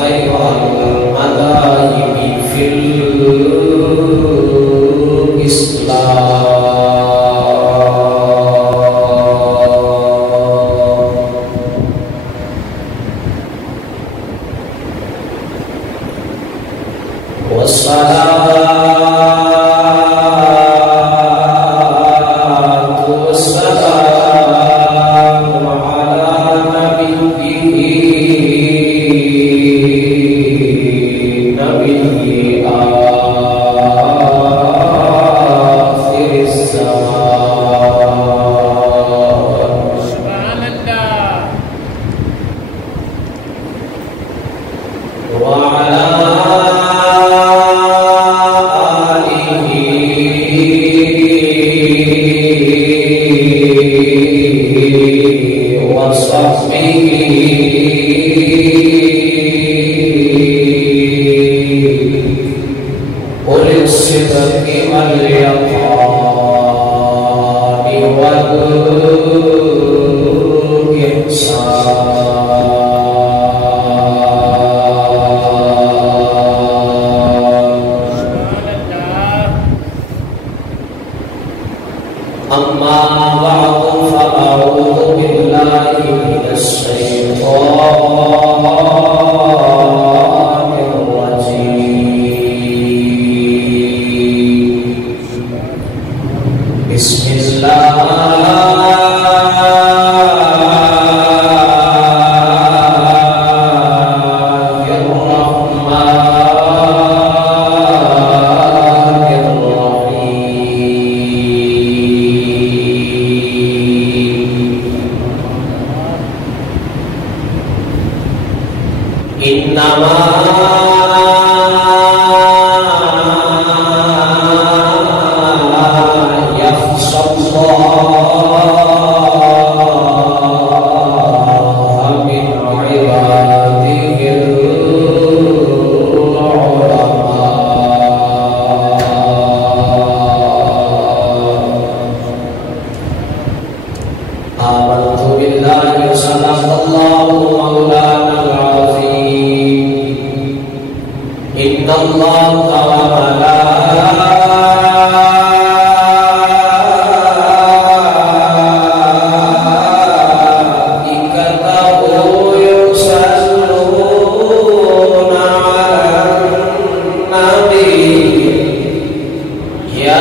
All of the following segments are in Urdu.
خير المذاهب في الإسلام والصلاة والسلام على نبيه آخر الزمان سبحان الله وعلى الصدق واليقين والإحسان. أما بعد فأعوذ بالله من الشيطان بسم الله الرحمن الرحيم إنما آمنت بالله صدق الله مولانا العظيم إن الله وملائكته يصلون على النبي يا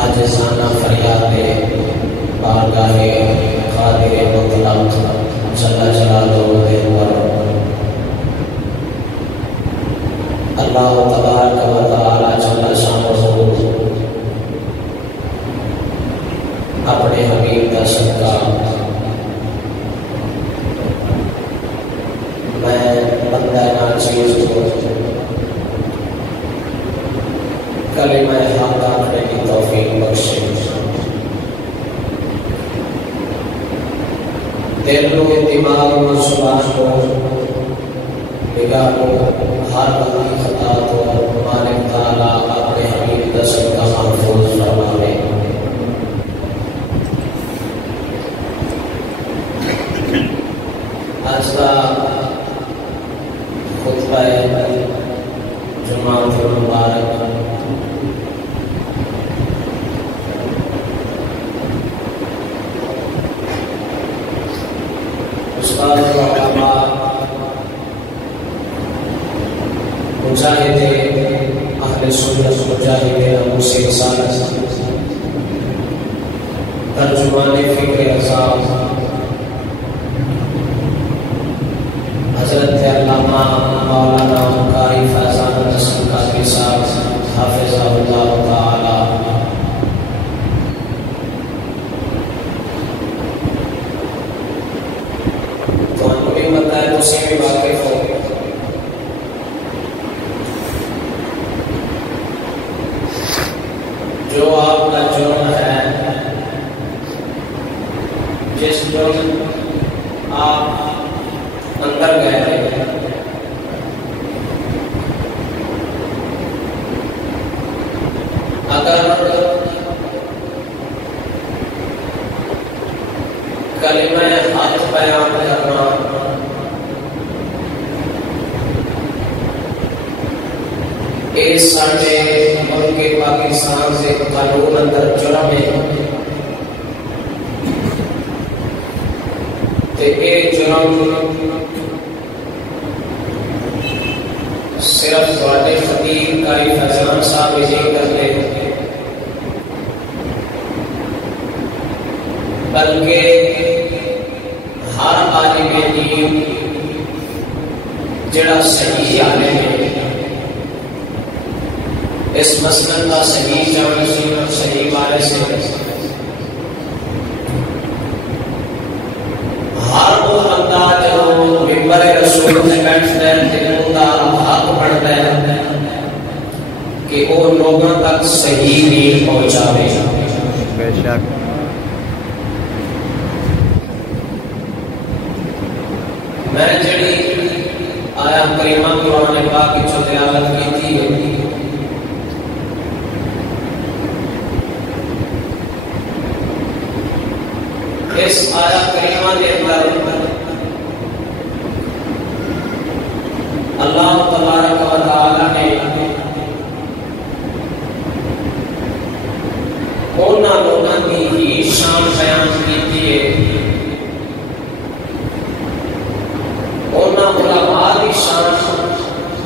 آجزانہ فریاد بارگاہ قادر مطلق جل جلالہ پر اللہ تبارک و تعالی جل شانہ اپنے حبیب کا صدقہ میں بندہ ناچیز کو کلمہ حق آخنے کی توفیق بخشے، دل کو، دماغ کو، زبان کو، نگاہ کو، ہر وقت خطا کو مالک تعالیٰ اپنے حبیب کا صدقہ محفوظ فرماوے۔ آج کا خطبہ جمعہ مبارک استاد علماء مجاہد اہل سنت مجاہد ابو سلسلہ ترجمان فکر اعظام حضرت علامہ مولانا قاری فیضان رسول قادری صاحب حافظہ اللہ تعالی، تو ہم کو بھی پتہ ہے، اسی بھی واقف ہو جو آپ کا جرم ہے، جس جرم آپ اندر گئے تھے، اگر کلمہ حق بیان کرنا اس ساڑھے ملک پاکستان سے قانون اندر جرم ہے، تو یہ جرم صرف واٹے خطیب قاری فیضان صاحب یہ کر لے، بلکہ ہر عالم دین جڑا صحیح عالم ہے، اس مسلک کا صحیح جانشین اور صحیح وارث ہے، ہر وہ بندہ جو ممبر رسول میں بیٹھتا ہے ان کا حق بنتا ہے کہ وہ لوگوں تک صحیح دین پہنچاوے۔ بے شک میں جڑی آیا کریمہ قرآن پاک کی جو تلاوت کی تھی، اس آیا کریمہ کے اندر اللہ تبارک و تعالی نے اونا لوگوں کی ہی شان بیان کی ہے، اونا علماء کی شان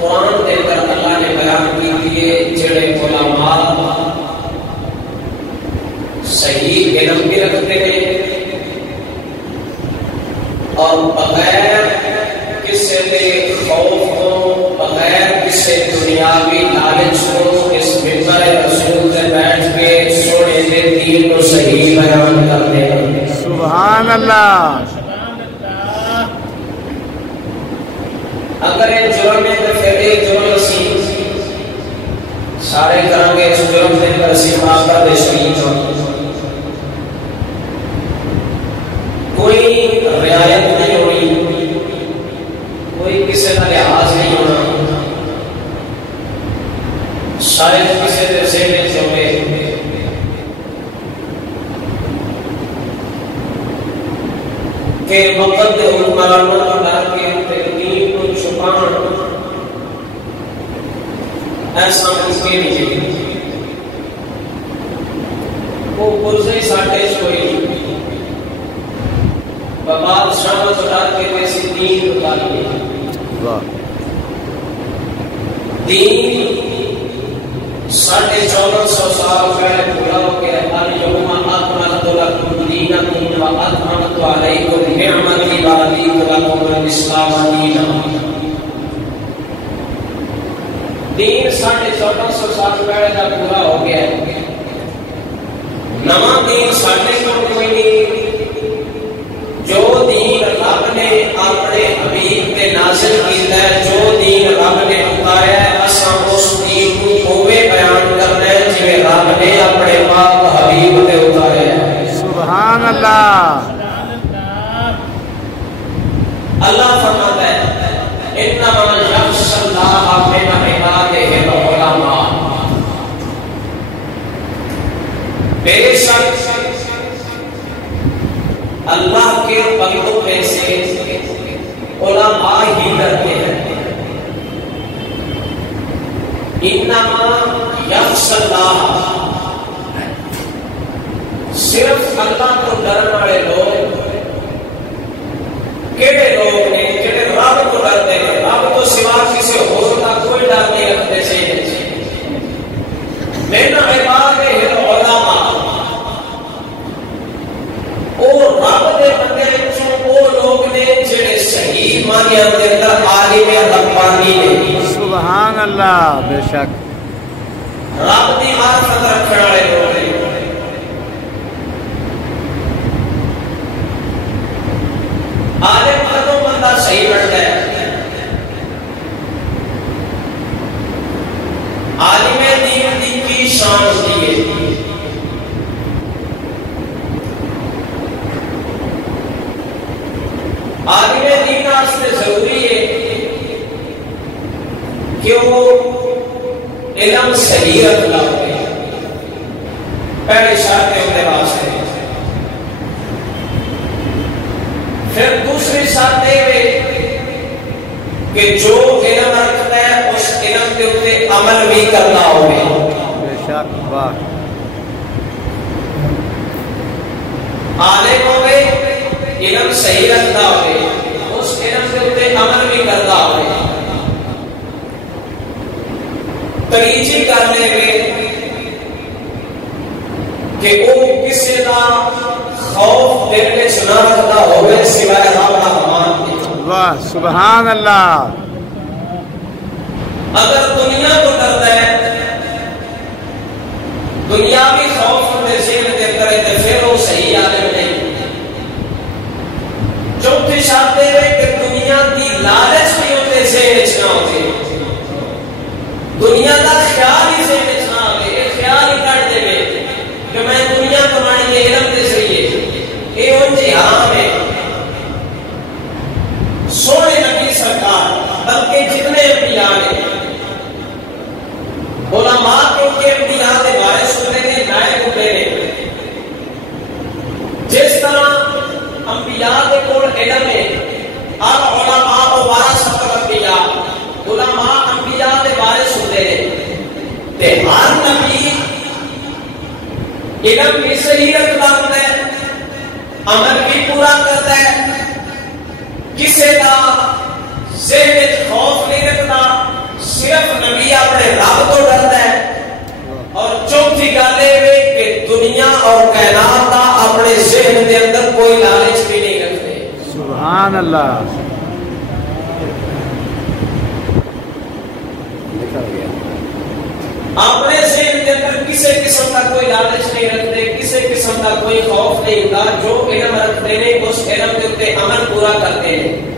قرآن دے کر اللہ نے بیان کی ہے، جڑے علماء صحیح علم بھی رکھتے ہیں اور بغیر کسی کے خوف کو، بغیر کسی دنیاوی لالچ کو اس ممبر رسول سے بیٹھ کے سونے کے دین کو صحیح بیان کرتے ہیں۔ سبحان اللہ۔ اگر یہ جرم ہے تو پھر یہ جرم اسی سارے کریں گے، اس جرم سے پر اسی معاف کر دے شریف کوئی رعایت نہیں ہونی، کوئی کسی کا لحاظ نہیں ہونا، شاید کسی کے ذہن سے ہوئے کہ وقت حکمرانوں کا ڈر کے دین کو چھپانا ایسا ممکن نہیں ہے، وہ پرزے ساٹھے کوئی بادشاہ ڈر کے کسی دین کو ڈالی دین 1450 سال پہلے پورا ہو گیا۔ اليوم اکملت لکم دینکم واتممت علیکم نعمتی ورضیت لکم الاسلام دینا۔ دین 1450 سال پہلے کا پورا ہو گیا، نواں دین ساڈے کول کوئی نہیں۔ جو دین رب نے اپنے حبیب کے نازل کیتا ہے، جو دین رب نے اتاریا ہے، اساں اس دین کو اوے بیان کرنا ہے جویں رب نے اپنے پاک حبیب تے اتاریا ہے۔ سبحان اللہ۔ اللہ فرماتا ہے انما یخشی اللہ من عبادہ العلماء، بے شک اللہ کے بندوں میں سے علماء ہی ڈرتے ہیں۔ انما یخشی اللہ، صرف اللہ کو ڈرنے والے لوگ کیڑے لوگ نے جڑے رب کو ڈرتے ہیں، رب کو سوا کسی اور کا کوئی ڈر نہیں رکھتے سے من عبادہ العلماء، او رب دے بندے وچوں او لوگ نے جڑے صحیح معنی دے اندر عالم ربانی نے۔ سبحان اللہ، بے شک رب دی معرفت رکھنے والے لوگ نے۔ عالم کدوں بندہ صحیح بنتا ہے؟ عالم دین دی کی شان ہوتی ہے؟ عالم دین واسطے ضروری ہے کہ وہ علم صحیح رکھنا ہوگا، پہلی شرط ہے اندر واسطے۔ پھر دوسری شرط یہ ہے کہ جو علم رکھتا ہے اس علم کے اوپر عمل بھی کرنا ہوگا۔ بے شک، واہ۔ عالم ہوگے، علم صحیح رکھنا ہوگا، اس علم کے اوپر عمل بھی کرنا ہوگا۔ تریجی کرنے میں کہ وہ کسی کا خوف دل میں نہ رکھتا ہوئے سوائے رب رحمان کے۔ واہ، سبحان اللہ۔ اگر دنیا کو ڈرتا ہے، دنیاوی خوف اپنے ذہن کے کرے تو پھر وہ صحیح عالم نہیں۔ چوتھی شرط ہے کہ دنیا کی لالچ بھی اپنے ذہن نہ ہوگی، دنیا کا خیال ہی ذہن نہ ہوگی، یہ خیال ہی کر دے گے کہ میں دنیا کمانے کے علم دے سکیے، یہ ان کی حرام ہے۔ سونے نبی سرکار بلکہ جتنے انبیاء نے علماء کے انبیاء کے بارے سننے نے نائب ہوتے ہیں۔ جس طرح انبیاء کے کول علم ہے، علماء ورثۃ الانبیاء، علماء انبیاء کے بارے سنتے ہیں، تے ہر نبی علم بھی صحیح رکھتا ہے، عمل بھی پورا کرتا ہے، کسی کا ذہن خوف نہیں رکھتا، صرف نبی اپنے رب کو ڈرتا ہے۔ اور چوتھی گل یہ کہ دنیا اور کائنات کا اپنے ذہن کے اندر کوئی لالچ بھی نہیں رکھتے۔ سبحان اللہ۔ اپنے ذہن کے اندر کسی قسم کا کوئی لالچ نہیں رکھتے، کسی قسم کا کوئی خوف نہیں ہوتا، جو علم رکھتے ہیں اس علم کے اوپر عمل پورا کرتے ہیں۔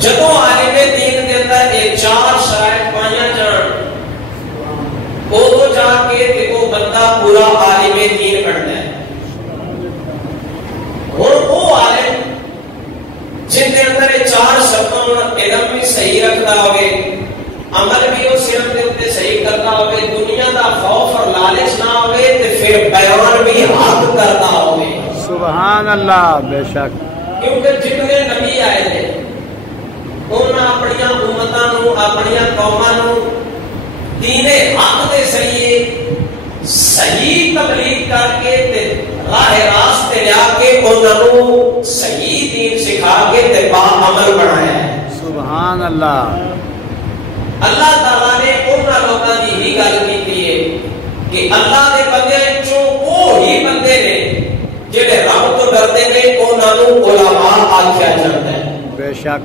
جدو عالم دین کے اندر یہ چار شرائط پائیاں جان، وہ جا کے وہ بندہ پورا عالم دین بنتا ہے۔ اور وہ عالم جن کے اندر یہ چار شرطوں علم بھی صحیح رکھتا ہوگے، عمل بھی اس علم کے اوپر صحیح کرتا ہوگے، دنیا کا خوف اور لالچ نہ ہوگے، تو پھر بیان بھی حق کرتا ہوگے۔ سبحان اللہ، بے شک۔ کیونکہ جتنے نبی آئے تھے انہاں اپنی امتاں اپنی قوماں دین حق کے ذریعے صحیح تبلیغ کر کے راہ راست لیا کے انہوں صحیح دین سکھا کے با عمل بنایا ہے۔ سبحان اللہ۔ اللہ تعالیٰ نے انہاں لوگوں کی ہی گل کی ہے کہ اللہ کے بندے چوں وہ ہی بندے نے جڑے رب تو ڈرتے ہیں، انہوں علماء آکھیا جاتا ہے۔ بے شک۔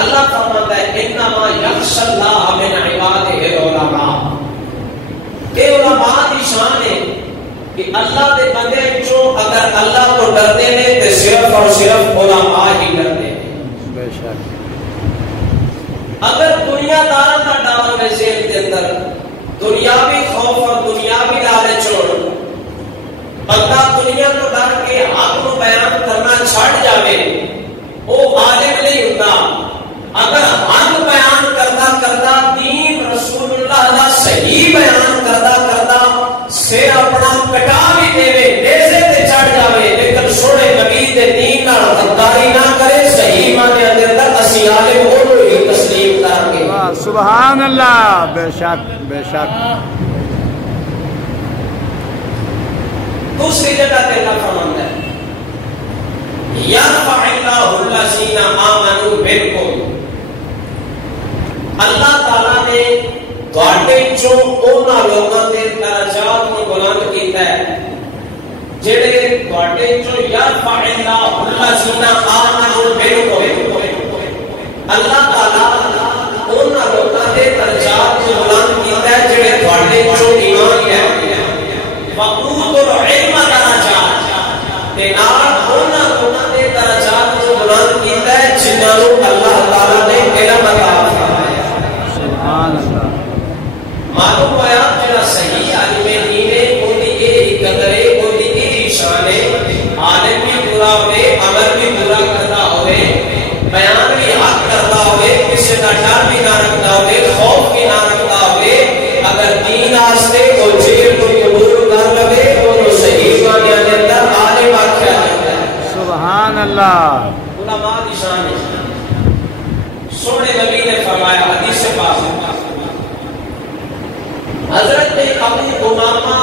اللہ فرماتا ہے انما یخشی اللہ من عبادہ العلماء، کہ علماء کی شان ہے کہ اللہ کے بندے چوں اگر اللہ کو ڈرتے ہیں تو صرف اور صرف علماء ہی ڈرتے ہیں۔ بے شک۔ اگر دنیا دار کا ڈر ہوے ذہن کے اندر دنیاوی خوف اور دنیاوی لالچ چھوڑ بندہ دنیا کو ڈر کے حق کو بیان کرنا چھڑ جاوے وہ عالم نہیں ہوتا. اگر حق بیان کرتا کرتا دین رسول اللہ کا صحیح بیان کرتا کرتا سر اپنا کٹا بھی دے نیزے تے چڑھ جاوے لیکن سونے نبی دے دین نال غداری نہ کرے صحیح معنی دے اندر اسی عالم اونوں ہی تسلیم کر کے. سبحان اللہ. بے شک بے شک. دوسری جگہ تے اللہ فرماتا ہے یرفع اللہ الذین آمنوا منکم. اللہ تعالیٰ نے تواڈے چوں انہاں لوکاں دے درجات کو بلند کیتا ہے جڑے تواڈے چوں یرفع اللہ الذین آمنوا منکم. اللہ تعالیٰ انہاں لوکاں دے درجات کو بلند کیتا ہے جڑے تواڈے چوں ایمان لے وقوت العلم درجات تے نال انہاں لوکاں دے درجات کو بلند کیتا ہے جنہاں نوں اللہ تعالیٰ نے علم عطا فرمایا. سبحان اللہ. معلوم ہوا جڑا صحیح عالم دین ہے اودی یہ قدر ہے اودی یہ شان ہے. عالم بھی پورا ہوئے عمل بھی پورا کرتا ہوئے بیان بھی حق کرتا ہوئے کسی کا ڈر بھی نہ رکھتا ہوئے خوف بھی نہ رکھتا ہوئے اگر دین واسطے وہ جیل کو قبول کر لے تو صحیح معنی کے اندر عالم آکھیا جاتا ہے. سبحان اللہ. علماء کی شان ہے. سونے نبی نے فرمایا حدیث پاک حضرت ابو امامہ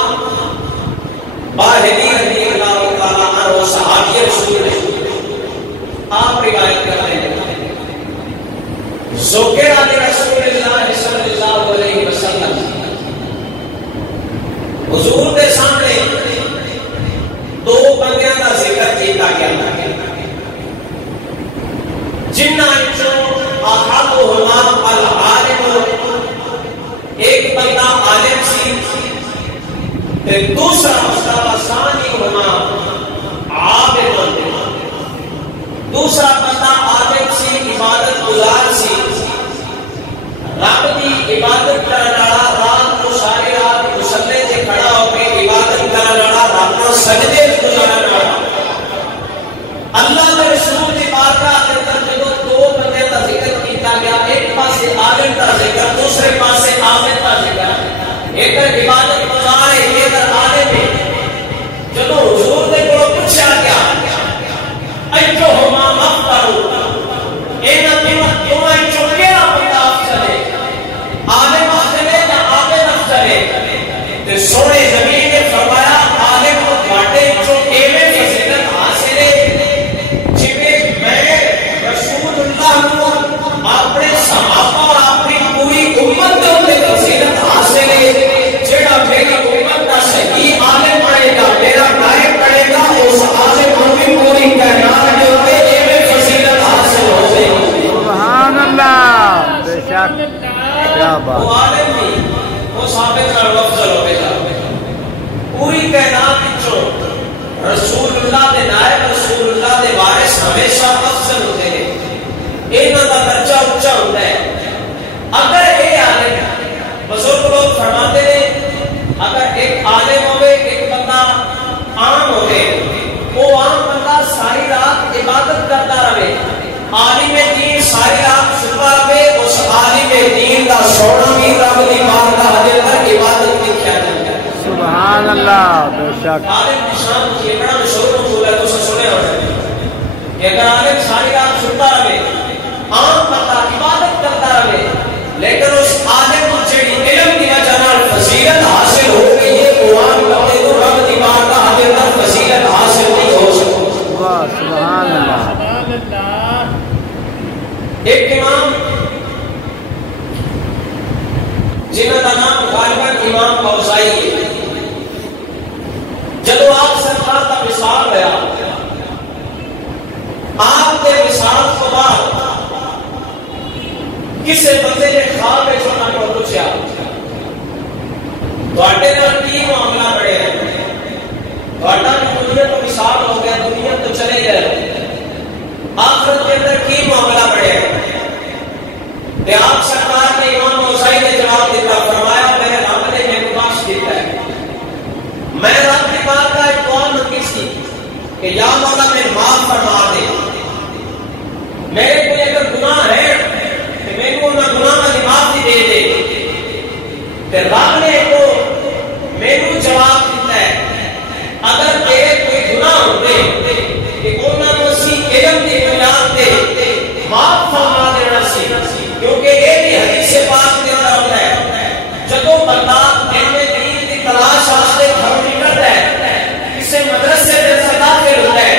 باہلی رضی اللہ تعالیٰ عنہ صحابی رسول ہیں آپ روایت کرتے ہیں ذکر علی رسول اللہ صلی اللہ علیہ وسلم حضور کے سامنے دو بندیاں کا ذکر کیا گیا جنہاں احدہما العالم ایک بندہ عالم سی تے دوسرا بندہ ثانیہما عابد. دوسرا بندہ عابد سی عبادت گزار سی رب دی عبادت کرن والا رات کو ساری رات مصلی تے کھڑا ہو کے عبادت کرن والا رب کو سجدے گزارن والا. اللہ کے رسول کی بارگاہ کے اندر جب دو بندے کا ذکر کیا گیا ایک پاسے عالم کا ذکر دوسرے پاسے عابد کا ذکر ایک عبادت گزار ہے ایک عالم ہے. جب حضور نے کو پوچھا گیا ایہما افضل اینا کیوں ایچو کیڑا بندہ افضل ہے عالم افضل ہے یا عابد افضل ہے. تے سونے نبی نے فرمایا عالم کو تواڈے چوں ایویں فضیلت حاصل ہے اپنے صحابہ اور اپنی پوری امت کے اندر فضیلت حاصل ہے. جڑا میری امت کا صحیح عالم پڑھے گا میرا نائب پڑھے گا اس عالم کو بھی پوری کائنات کے اندر یہ فضیلت حاصل ہو جائے گی. سبحان اللہ. بے شک. کیا بات. وہ عالم نہیں وہ ثابت کر افضل ہو گیا. پوری کائنات وچوں رسول اللہ دے نائب رسول اللہ دے وارث ہمیشہ افضل ہوتے ہیں. انہاں دا درجہ اونچا ہوتا ہے. اگر یہ عالم بزرگ لوگ فرماتے ہیں اگر ایک عالم ہوئے ایک بندہ عام ہوئے وہ عام بندہ ساری رات عبادت کرتا رہے عالم دین ساری رات ستا رہے اس عالم دین کا سونا بھی رب دی بارگاہ دے اندر عبادت کی کیا جاتا ہے. سبحان اللہ. بے شک. عالم کی شان یہ بڑا مشہور مقول ہے تو سنے ہوتے کہ اگر عالم ساری رات ستا رہے عام بندہ عبادت کرتا رہے لیکن اس عالم کو جڑی علم کی وجہ نال فضیلت حاصل ہو گئی ہے قرآن پڑھنے کو رب دی بارگاہ دے اندر فضیلت حاصل نہیں ہو سکتی. واہ سبحان اللہ. ایک امام جنہوں کا نام غالباً امام اوزائی ہے جب آپ سرکار کا وصال ہوا آپ کے وصال کو بعد کسی بندے نے خواب میں سونا کو پوچھا تواڈے نال کی معاملہ بڑے ہیں تواڈا دنیا تو وصال ہو گیا دنیا تو چلے گئے آخرت کے اندر کی معاملہ بڑے ہیں. آپ سرکار نے امام اوزائی نے جواب دیتا فرمایا میرے رب کہ یا مولا میں معاف فرما دے، میرے کوئی اگر گناہ ہے کہ میں کو نہ گناہ کی معافی دے دے۔ کہ رب نے کو میرے جواب دیتا ہے اگر تیرے کوئی گناہ ہوتے کہ انہاں نوں اسی علم دی بنیاد تے معاف فرما دینا سی، کیونکہ یہ بھی حدیث پاک کے اندر ہوتا ہے جدوں بندہ علم دین کی تلاش واسطے گھروں نکلتا ہے، کسی مدرسے میں داخل ہوتا ہے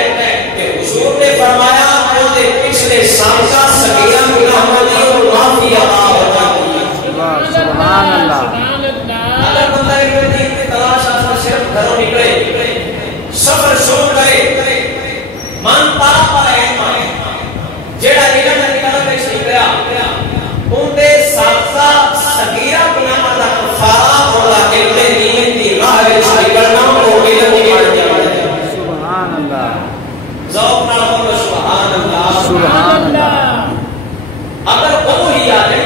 کہ حضور نے فرمایا وہ دے پچھلے سابقہ صغیرہ گناہاں دی معافی عطا ہوتا ہے۔ سبحان اللہ۔ اگر بندہ علم دین کی تلاش واسطے صرف گھروں نکلے، سفر شروع کرے، من پارا پارا ہے جیڑا علم دا نکل کے نکلیا ان دے سابقہ صغیرہ گناہاں دا کفارہ ہوگا علم دین دی راہ وچ نکلنا او علم دی مانتا۔ سبحان اللہ۔ ذوق نال بولو سبحان اللہ۔ سبحان اللہ۔ اگر وہ ہی آ جائے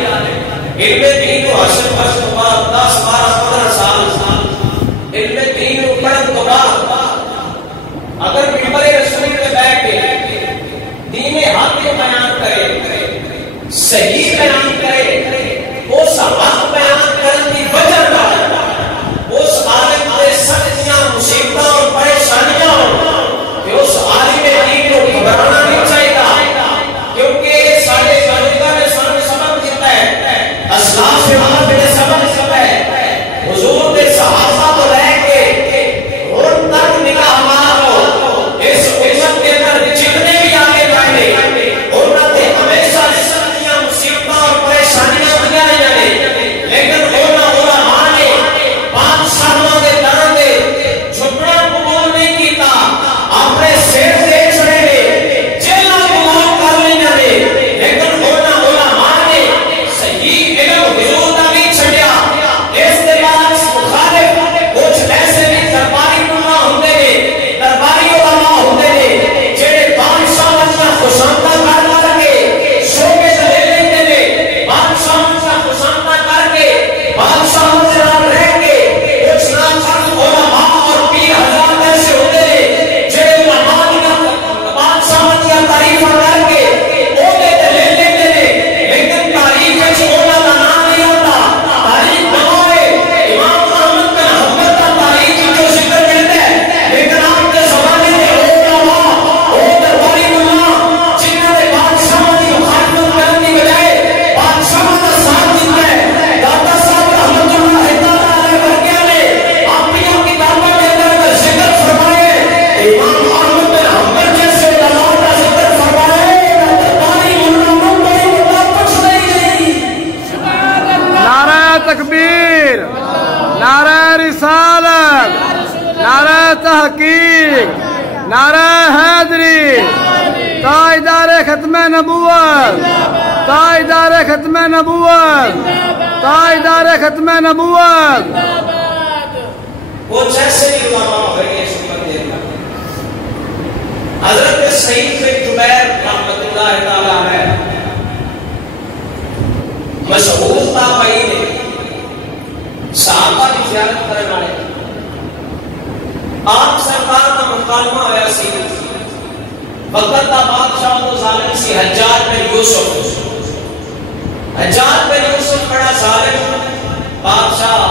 علم دین کو حاصل کرنے کے بعد 10 12 15 سال علم دین کو پڑھنے کے بعد اگر ممبر رسول پہ بیٹھ کے دین حق کو بیان کرے، صحیح بیان کرے، اس حق بیان کرنے کی وجہ نہ اس عالم کے سختیاں مصیبتیں اور پریشانیاں کہ اس عالم دین کو گھبرانا نہیں چاہیے، کیونکہ سارے بزرگوں نے سبق دیتا ہے، اسلاف سے ہمارے سبق دیتا ہے، حضور کے صحابہ کو لے کے ان تک نگاہ مارو، اس امت کے اندر جتنے بھی آگے بڑھے انہوں نے ہمیشہ سختیاں مصیبتیں اور پریشانیاں دیا جانے، لیکن انہوں نے بادشاہوں کے درد جھکنا قبول نہیں کیتا، اپنے سر سے چڑھے جیلوں قبول کر لیا نے، لیکن علماء نے صحیح علم حضور کا نہیں چھڈیا۔ اس کے بعد مخالف کچھ ایسے بھی درباری علماء ہوتے ہیں، درباری علماء ہوتے ہیں جڑے بادشاہوں کا خوشامدہ کر کے شوکے لے لیتے ہیں، بادشاہوں کا خوشامدہ کر کے بادشاہوں سے نام رہ کے کچھ نام علماء اور پیر حضرات ایسے ہوتے ہیں جڑے علماء کی بادشاہوں کی تعریف کر کے عہدے تے لے لیتے ہیں، لیکن تاریخ وچ انہاں دا نام نہیں ہوتا۔ تاریخ بنائے امام احمد بن حنبل کا تاریخ جو ذکر ملتا ہے، لیکن آپ کے زمانے میں علماء اور درباری علماء جنہوں نے بادشاہوں کی مخالفت کرنے کی بجائے بادشاہوں کا ساتھ دیتا ہے، داتا صاحب رحمۃ اللہ تعالی علیہ ورگیاں نے اپنی کتابوں کے اندر ذکر فرمائے، امام احمد بن حنبل جیسے علماء کا ذکر فرمائے، درباری علماء کوئی کچھ نہیں۔ نعرہ تکبیر، نعرہ رسالت، نعرہ تحقیق، نعرہ حیدری، تاجدار ختم نبوت، تاجدار ختم نبوت، تاجدار ختم نبوت۔ کچھ ایسے بھی علماء ہوئے اس امت کے اندر، حضرت سعید بن جبیر رحمۃ اللہ تعالی علیہ مشہور تابعین نے، صحابہ کی زیارت کرنے والے، آپ سرکار کا مکالمہ ہوا سی، وقت کا بادشاہ تو ظالم سی حجاج بن یوسف، حجاج بن یوسف بڑا ظالم بادشاہ،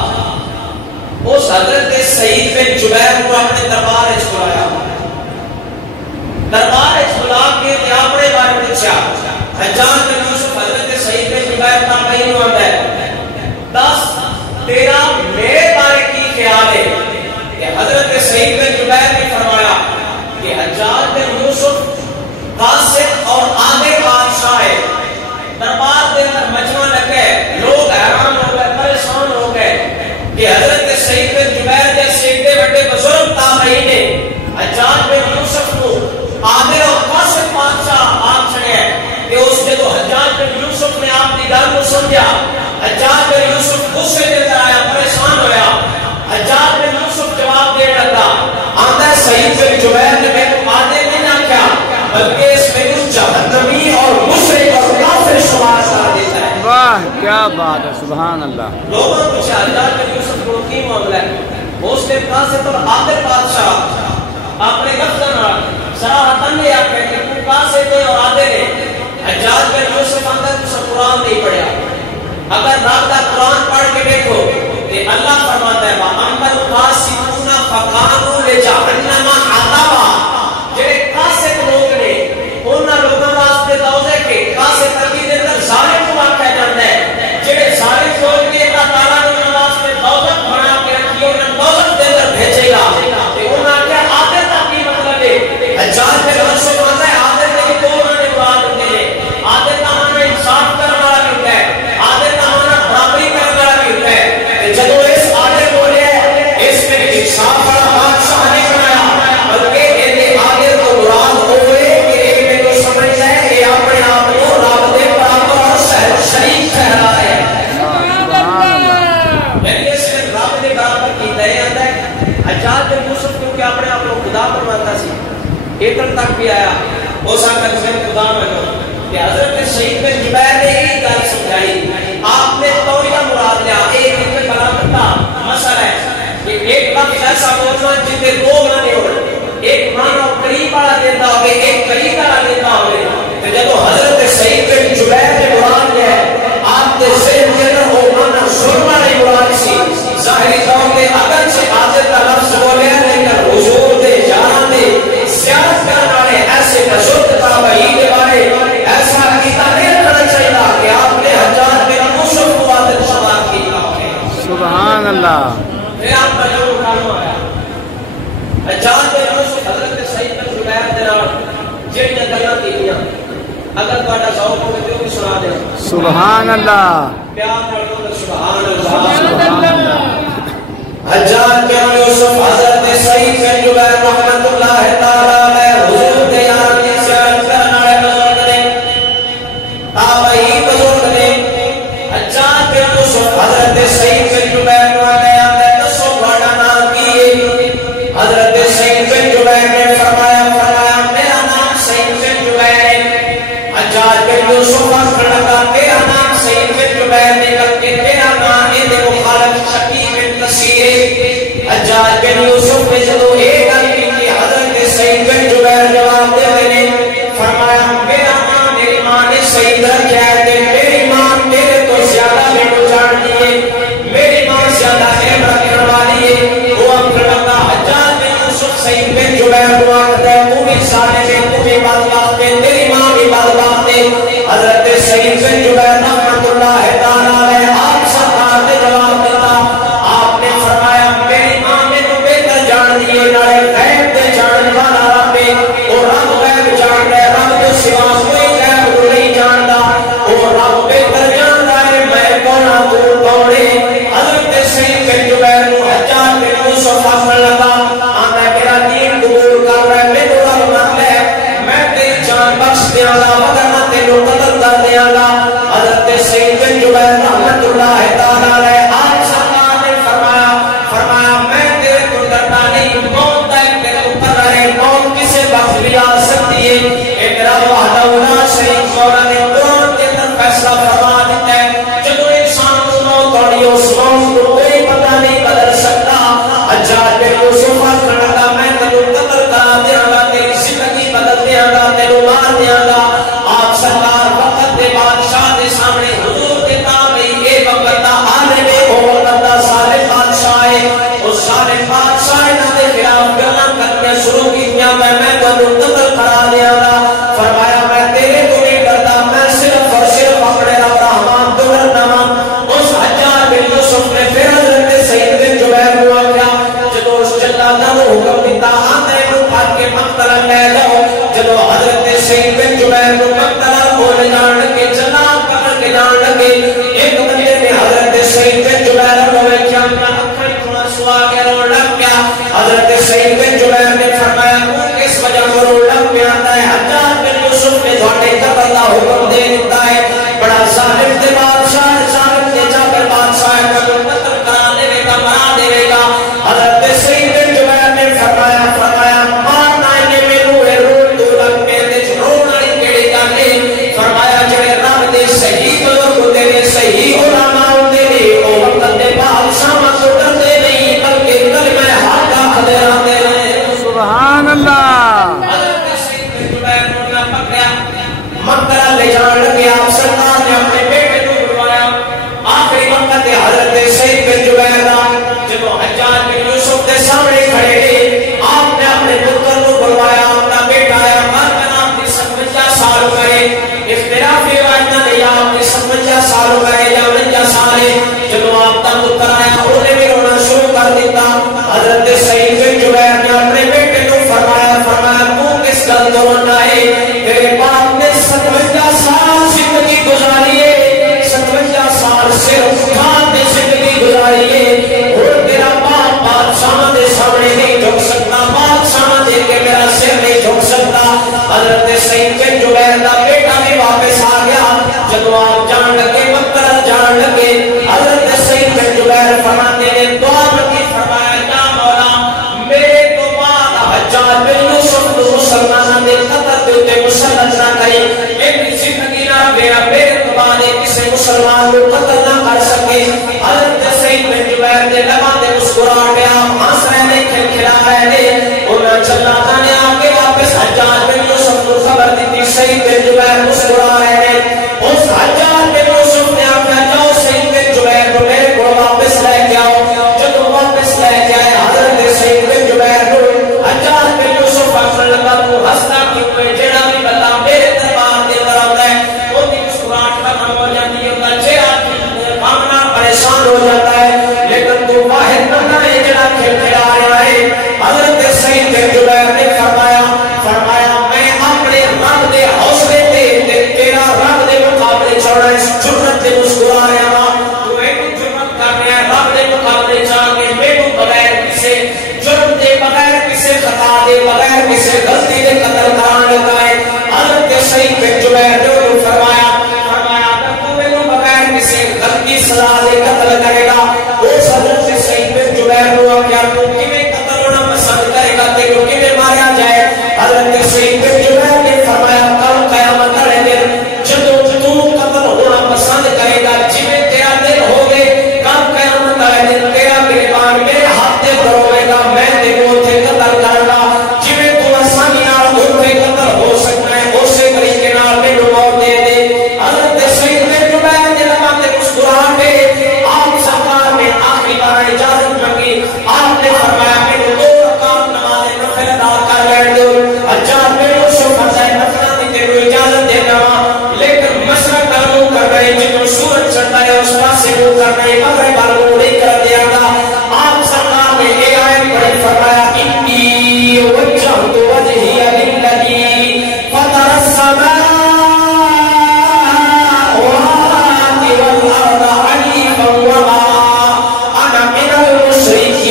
اس حضرت سعید بن جبیر کو اپنے دربار وچ بلایا، دربار وچ بلا کے اپنے بارے میں پوچھا، حجاج بن یوسف حضرت سعید بن جبیر کا بھائی ہوتا ہے، دس تیرا میرے بارے کی خیال ہے؟ کہ حضرت سعید بن جبیر نے فرمایا کہ حجاج بن یوسف قاصد اور عادل بادشاہ ہے، دربار کے اندر مجمع لگے، لوگ حیران ہو گئے، پریشان ہو گئے کہ حضرت سعید بن جبیر جیسے اتنے بڑے بزرگ تابعین نے حجاج بن یوسف کو عادل اور قاصد بادشاہ آپ چھڑے ہیں کہ اس نے تو حجاج بن یوسف نے آپ کی گل کو سمجھا، حجاج بن یوسف غصے کے اندر آیا، پریشان ہویا، حجاج بن یوسف جواب دے لگا، آتا ہے سعید بن جبیر نے میں کو عادل نہیں آکھیا بلکہ اس میں کچھ جہنمی اور مشرک اور کافر شمار کر دیتا ہے۔ واہ کیا بات ہے، سبحان اللہ۔ لوگوں نے پوچھا حجاج بن یوسف کو کی معاملہ ہے، اس نے قاصد اور عادل بادشاہ اپنے لفظ صراحتاً نے آکھے کہ تو کاسے دے اور آدھے نے حجاج بن یوسف اندر تو سب قرآن نہیں پڑھیا. اگر رب دا قرآن پڑھ کے دیکھو کہ اللہ فرماتا ہے وَأَمَّا الْقَاسِطُونَ فَكَانُوا لِجَهَنَّمَ حَطَبًا. جڑے قاسط لوگ نے انہاں لوگاں واسطے دوزخ کے قاسط عربی دے اندر ظالم کو آکھیا جاندا ہے. جڑے ظالم لوگ نے اللہ تعالیٰ نے انہاں واسطے دوزخ بنا کے رکھی انہاں دوزخ دے اندر بھیجے گا. تے انہاں کیا عادت دا کی مطلب ہے؟ حجاج بن یوسف کہتا ہے عادت نہیں تو انہاں نے مراد ہوتے ہیں. عادت دا معنی انصاف کرنے والا بھی ہوتا ہے. عادت دا معنی برابری کرنے والا بھی ہوتا ہے. جدوں اس عادت بولے اس میں انصاف والا بادشاہ نہیں بنایا بلکہ یہ عادت تو مراد ہوئے کہ یہ میرے سمجھ ہے یہ اپنے آپ کو رب دے برابر اور شریک ٹھہرا ہے. حجاج بن یوسف کیونکہ اپنے آپ کو خدا بنواتا سی ایتر تک بھی آیا ہو سکتا ہے میں خدا بنو کہ حضرت شہید بن جبیر نے یہی گل سمجھائی. آپ نے توحید مراد لیا ایک ان میں کلام تھا مسئلہ ہے کہ ایک لفظ ایسا بولنا جتنے دو معنی ہو ایک معنی قریب والا دیتا ہوئے ایک قریب والا دیتا ہوئے. تو جب حضرت شہید بن جبیر نے مراد لیا آپ کے ذہن کے اندر وہ معنی سننا نہیں مراد سی ظاہری طور پہ اگر سے حاضر کا لفظ بولے لیکن حضور دے جان دے زیارت کرنے والے ایسے تشدد تابعین کے بارے ایسا عقیدہ نہیں رکھنا چاہیے کہ آپ نے حجاج بن یوسف کو عادت شمار کیا. سبحان اللہ. پھر آپ کا جو کلمہ آیا حجاج بن یوسف حضرت سعید بن جبیر دے نال جڑیاں گلاں کیتیاں اگر تہاڈا ذوق ہوے تے بھی سنا دے. سبحان اللہ. پیار نال بولو سبحان اللہ. حجاج بن یوسف حضرت سعید بن جبیر رحمۃ اللہ تعالی علیہ حضور دے یار دی زیارت کرن والے بزرگ نے تابعین بزرگ نے. حجاج بن یوسف حضرت سعید بن جبیر کو آیا تے دسو تہاڈا نام کی ہے؟ حضرت سعید بن جبیر نے فرمایا میرا نام سعید بن جبیر ہے. حجاج بن یوسف فرمایا لگا تیرا نام سعید بن جبیر نے بلکہ تیرا نام ہے دے مخالف شقیق بن کثیر. حجاج بن یوسف نے جب ایک گل کی حضرت سعید بن جبیر جواب دے نے فرمایا میرا نام میری ماں نے سعید رکھا ہے کہ میری ماں میرے تو زیادہ میرے جانتی ہے میری ماں زیادہ علم رکھنے والی ہے. وہ اپنے لگا حجاج بن یوسف سعید بن جبیر کو آتا ہے تو بھی سارے میں تو بھی بدبخت ہے تیری ماں بھی بدبخت ہے. حضرت سعید بن جبیر رحمۃ اللہ تعالی علیہ آپ سرکار نے جواب دیتا آپ نے فرمایا میری ماں میں تو بہتر جان دیے نالے غیب دے جاننے والا رب ہے اور رب غیب جان رہے رب کے سوا کوئی غیب نہیں جانتا اور رب بہتر جانتا ہے میں کون تو کون ہے. حضرت سعید بن جبیر کو حجاج بن یوسف فخر لگا آندا میرا دین قبول کر رہا ہے میرے رب مت لے میں تیری جان بخش دیاں گا ورنہ تینو قتل کر دیاں گا. حضرت سعید بن جبیر رحمۃ اللہ تعالی علیہ آپ سرکار نے فرمایا میں تیرے کو ڈرتا نہیں موت تک تیرے اوپر رہے موت کسے وقت بھی آ سکتی ہے. اے میرا وحدہ لا شریک مولا نے قرآن کے اندر فیصلہ فرما دیتا ہے جب انسان کو موت آنی اس موت کو کوئی پتہ نہیں بدل سکتا. حجاج بن یوسف فرمانے لگا میں تینو قتل کرا دیاں گا تیری زندگی بدل دیاں گا تینو مار دیاں گا. آپ سرکار وقت دے بادشاہ دے سامنے حضور کے تابعین اے وقت دا عالم او وقت دا صالح بادشاہ ہے اس صالح بادشاہ دے خلاف گلاں کرنے شروع کیتیاں میں تینو قتل کرا دیاں گا. فرمایا میں تیرے کو نہیں ڈرتا میں صرف اور صرف اپنے رب رحمان تو ڈرنا ہوں. اس حجاج بن یوسف نے پھر حضرت سعید بن جبیر کو آخیا جدو اس جلادہ کو حکم دیتا آتے کو پھڑ کے مقتل لے جاؤ. جدو حضرت سعید بن جبیر کو مقتل کو لے جان لگے جلاد پکڑ کے جان لگے ایک بندے نے حضرت سعید بن جبیر کو ویکھیا اپنا اکھاں تھوڑا سوا کے رو لگ گیا. حضرت سعید بن جبیر نے فرمایا وہ کس وجہ سے رو لگ گیا ہے؟ حجاج بن یوسف نے تھوڑے قتل دا حکم دے دیتا ہے بڑا ظالم دے بادشاہ ظالم دے جابر بادشاہ کا قتل کرا دے گا مرا دے گا. حضرت سعید بن جبیر نے فرمایا مارنا ہے مینوں اے رو تو لگ کے تے رونا نہیں کیڑی گل ہے. فرمایا جڑے رب دے صحیح بزرگ ہوندے نے صحیح علماء ہوندے نے او وقت دے بادشاہ تو ڈردے نہیں بلکہ کلمہ حق آکھدے رہندے نے. سبحان اللہ. حضرت مسکرا گیا ہنس رہے کھلکھلا رہے انہاں چلا تھانے آ کے واپس حجاج بن یوسف کو خبر دی سعید بن جبیر مسکرا رہے اس حجاج بن یوسف نے آخیا جاؤ سعید بن جبیر کو میرے کو واپس لے کے آؤ جب واپس لے کے آئے حضرت سعید بن جبیر کو حجاج بن یوسف آخر لگا تو ہستا کیوں ہے جیڑا بھی بندہ میرے دربار کے اندر آتا ہے وہ بھی مسکراہٹ ختم ہو جاتی ہے انہاں چہرہ کامنا پریشان ہو جاتا ہے لیکن تو واحد بندہ ہے جڑا کھلکھلا رہا ہے حضرت سعید بن جبیر نے فرمایا میں اپنے رب دے حوصلے تے تیرا رب دے مقابلے چھوڑا اس جرت تے مسکرا رہا تو اینو جرت کر رہا ہے رب دے مقابلے چا کے مینوں بغیر کسے جرم دے بغیر کسے خطا دے بغیر کسے غلطی دے قتل کران لگا ہے حضرت سعید بن جبیر نے فرمایا اگر تو مینوں بغیر کسے غلطی سزا دے قتل کرے گا اس حضرت سعید بن جبیر نے کیا تو کیویں قتل ہونا پسند کرے گا تے کیویں ماریا جائے حضرت سعید بن جبیر نے فرمایا کل قیامت والے دن جدوں تو قتل ہونا پسند کرے گا جویں تیرا دل ہوگے کل قیامت والے دن تیرا گریبان میرے ہاتھ تے دروے گا میں تینوں اوتھے قتل کروں گا جویں تو آسانی نال اوتھے قتل ہو سکتا ہے اسی طریقے نال مینوں موت دے دے حضرت سعید بن جبیر نے لباں تے مسکرا کے آپ سرکار نے آخری بار اجازت مانگی آپ نے فرمایا مینوں 2 رکعت نماز نفل ادا کر لین دو حجاج بن یوسف فرمایا نفل دی تینوں اجازت دینا لیکن مشرق طرف کر رہے جنوں سورج چڑھتا ہے اس پاسے منہ کر رہے مغرب والوں نہیں کر دیا گا آپ سرکار نے یہ آیت پڑھی فرمایا انی وجہت وجہی للذی فطر السماء والارض حنیفا وما انا من المشرکین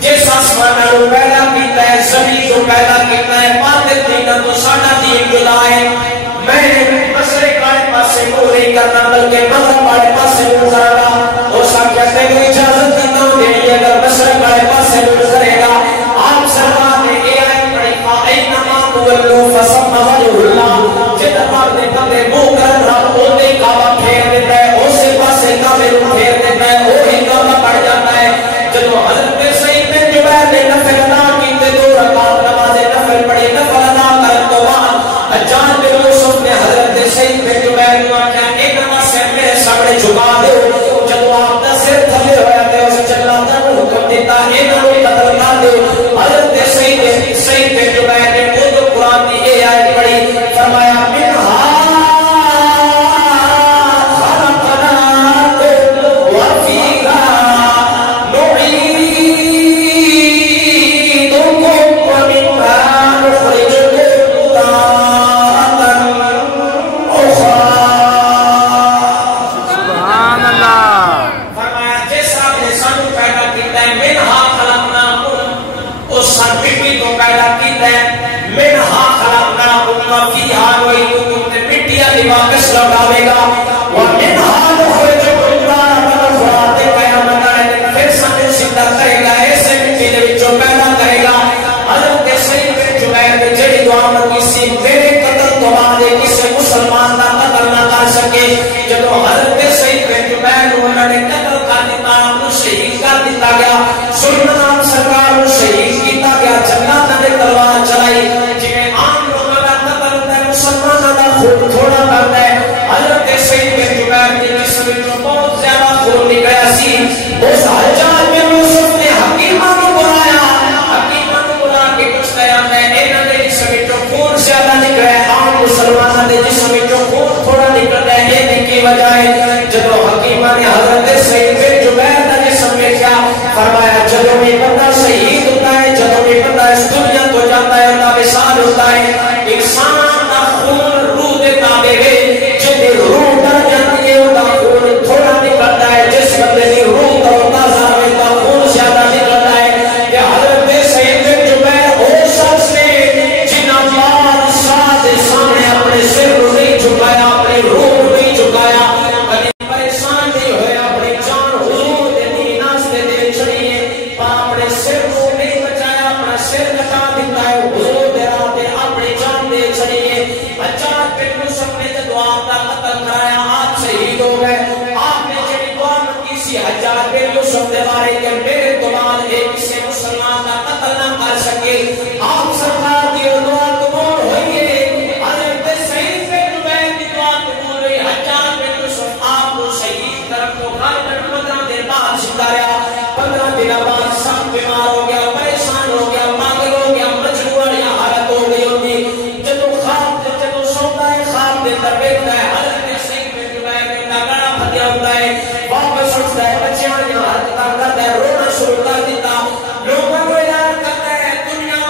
جس آسمان کو پیدا کیتا ہے زمین کو پیدا کیتا ہے پاتے دینا تو ساڈا دین جدا ہے میں مشرق والے پاسے منہ نہیں کرنا بلکہ مغرب والے پاسے منہ کرنا اور سب کہتے ہیں اجازت دیتا ہوں دینی اگر مشرق والے پاسے منہ کرے گا آپ سرکار نے یہ آیت پڑھی فَأَيْنَمَا تُوَلُّوا فَثَمَّ وَجْهُ اللَّهِ جدھر مردے بندے منہ کرن رب اوتے کعبہ پھیر دیتا ہے اسی پاسے کعبے کو پھیر دیتا ہے وہی کعبہ پڑ جاتا ہے جدو حضرت سعید بن جبیر نے نفل ادا کیتے 2 رکعت نماز نفل پڑھی نفل ادا کرن تو بعد حجاج بن یوسف نے حضرت سعید بن جبیر کو کہا ایک نماز میرے سامنے جھکا دو جدو آپ دا سر تھلے ہویا تے اس جلادہ کو حکم دیتا انہاں نوں قتل کر دو حضرت سعید بن جبیر نے خود قرآن کی یہ آیت پڑھی فرمایا منہا واپس لوٹاوے گا ومنها نخرجكم تارة أخرى قیامت والے دن پھر سانوں زندہ کرے گا ایسے مٹی دے وچوں پیدا کرے گا حضرت سعید بن جبیر نے جڑی دعا منگی سی میرے قتل تو بعد کسی مسلمان دا قتل نہ کر سکے جب حضرت سعید بن جبیر کو انہوں نے قتل کر دیتا آپ کو شہید کر دیتا گیا سلطان سرکار کو شہید کیتا گیا جنات نے تلوار چلائی جویں عام لوگوں دا قتل ہوتا ہے مسلمانوں دا خون تھوڑا کرتا ہے حضرت سعید بن جبیر کے جسم میں بہت زیادہ خون نکلا سی اس حجاج بن یوسف نے حکیمہ کو بلا کے کچھ کہا میں انہاں دے جسم میں خون زیادہ نکلا ہے عام مسلمانوں دے جسم میں خون تھوڑا نکل رہا ہے یہ کی وجہ ہے جب حکیمہ نے حضرت سعید بن جبیر کا جسم میں کیا فرمایا جب بھی بندہ شہید ہوتا ہے جب بھی بندہ اس دنیا کو جاتا ہے اللہ وصال ہوتا ہے انسان کا خون روح دے تابع ہے جب روح ڈر جاتی ہے وہ خون تھوڑا نکلتا ہے جس بندے کی روح تازہ ہوتا خون زیادہ نکلتا ہے کہ حضرت سعید بن جبیر وہ شخص نے جنہاں بادشاہ کے سامنے اپنے سر کو نہیں جھکایا اپنے روح کو نہیں جھکایا کبھی پریشان نہیں ہوئے اپنی جان حضور دے دین واسطے دے چڑھی ہے پر اپنے سر کو نہیں بچایا اپنا سر کٹا دیتا ہے حضور دے راہ تے آتا ہے واپس اٹھتا ہے بچیاں یہاں حرکتاں کرتا ہے رونا شروع کر دیتا لوگوں کو اعلان کرتا ہے دنیا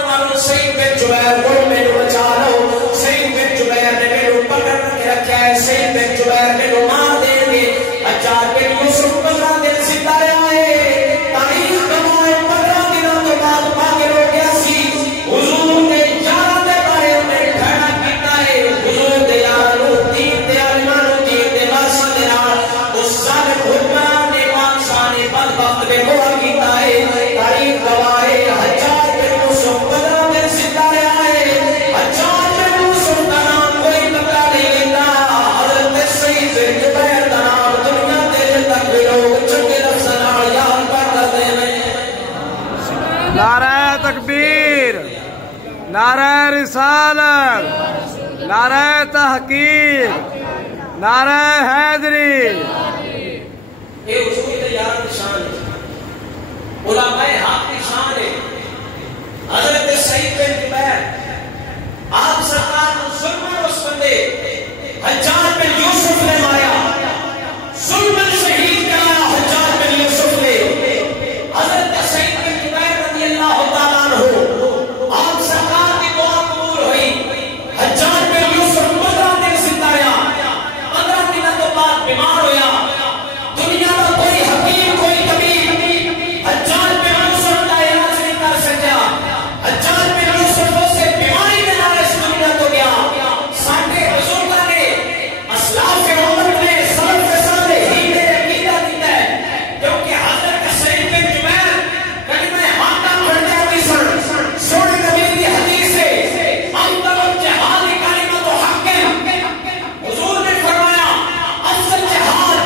والوں سعید بن جبیر کو میرے بچا لو سعید بن جبیر نے میرے پکڑ کے رکھا ہے سعید بن جبیر میرے مار دیں گے حجاج بن یوسف 15 دن زندہ رہا ہے تاریخ گواہ 15 دنوں کے بعد پاگل ہو گیا سی حضور نے یارہ دے بارے انہیں کھڑا کیتا ہے حضور دے یارہ دین دے عالمانو دین دے واسطہ دے نال اس ظالم حکمران نے بادشاہ نے بدبخت میں گواہ کیتا ہے تاریخ گواہ ہے حجاج بن یوسف 15 دن زندہ رہا ہے حجاج بن یوسف کا نام کوئی پتہ نہیں لیتا حضرت سعید بن جبیر کا نام دنیا دے تک بھی لوگ چنگے لفظ نال یاد کرتے ہیں نعرہ تکبیر نعرہ رسالت نعرہ تحقیق نعرہ حیدری یہ حضور کے یار کی شان ہے علماء حق کی شان ہے حضرت سعید بن جبیر آپ سرکار کو ظلم اس بندے حجاج بن یوسف نے مارا ظلم شہید کرایا حجاج بن یوسف نے حضرت سعید بن جبیر رضی اللہ تعالیٰ عنہ آپ سرکار کی دعا قبول ہوئی حجاج بن یوسف 15 دن زندہ رہا 15 دنوں کے بعد بیمار ہویا دنیا کا کوئی حکیم کوئی طبیب حجاج بن یوسف کا علاج نہیں کر سکیا حجاج بن یوسف سے بیماری کے نال اس دنیا کو گیا ساڈے بزرگاں نے اسلاف امت نے سلف سارے ہی نے عقیدہ دیتا ہے کیونکہ حضرت سعید بن جبیر کلمہ حق کا پڑھتے ہوئے سن سونے نبی کی حدیث ہے افضل جہاد کلمۃ حق حضور نے فرمایا افضل جہاد